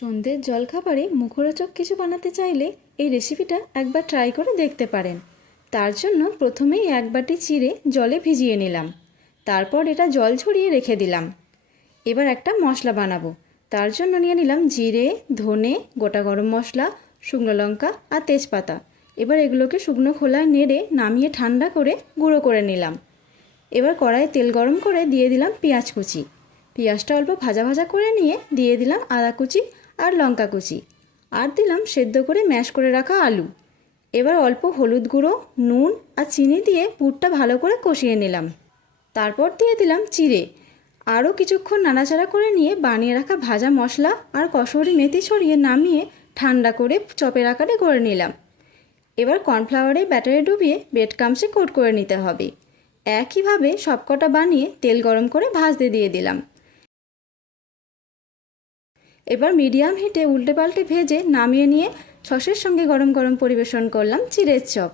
সন্ধ্যের জলখাবারে মুখরোচক কিছু বানাতে চাইলে এই রেসিপিটা একবার ট্রাই করে দেখতে পারেন। তার জন্য প্রথমেই এক বাটি চিড়ে জলে ভিজিয়ে নিলাম, তারপর এটা জল ঝরিয়ে রেখে দিলাম। এবার একটা মশলা বানাবো। তার জন্য নিয়ে নিলাম জিরে, ধনে, গোটা গরম মশলা, শুকনো লঙ্কা আর তেজপাতা। এবার এগুলোকে শুকনো খোলায় নেড়ে নামিয়ে ঠান্ডা করে গুঁড়ো করে নিলাম। এবার কড়াইয়ে তেল গরম করে দিয়ে দিলাম পেঁয়াজ কুচি। পেঁয়াজটা অল্প ভাজা ভাজা করে নিয়ে দিয়ে দিলাম আদা কুচি আর লঙ্কা কুচি, আর দিলাম সেদ্ধ করে ম্যাশ করে রাখা আলু। এবার অল্প হলুদ গুঁড়ো, নুন আর চিনি দিয়ে পুরটা ভালো করে কষিয়ে নিলাম। তারপর দিয়ে দিলাম চিড়ে। আরও কিছুক্ষণ নাড়াচাড়া করে নিয়ে বানিয়ে রাখা ভাজা মশলা আর কসুরি মেথি ছড়িয়ে নামিয়ে ঠান্ডা করে চপের আকারে করে নিলাম। এবার কর্নফ্লাওয়ারে ব্যাটারে ডুবিয়ে ব্রেড ক্রাম্বসে কোট করে নিতে হবে। একইভাবে সবকটা বানিয়ে তেল গরম করে ভাজতে দিয়ে দিলাম। এবার মিডিয়াম হিটে উল্টে পাল্টে ভেজে নামিয়ে নিয়ে সসের সঙ্গে গরম গরম পরিবেশন করলাম চিড়ের চপ।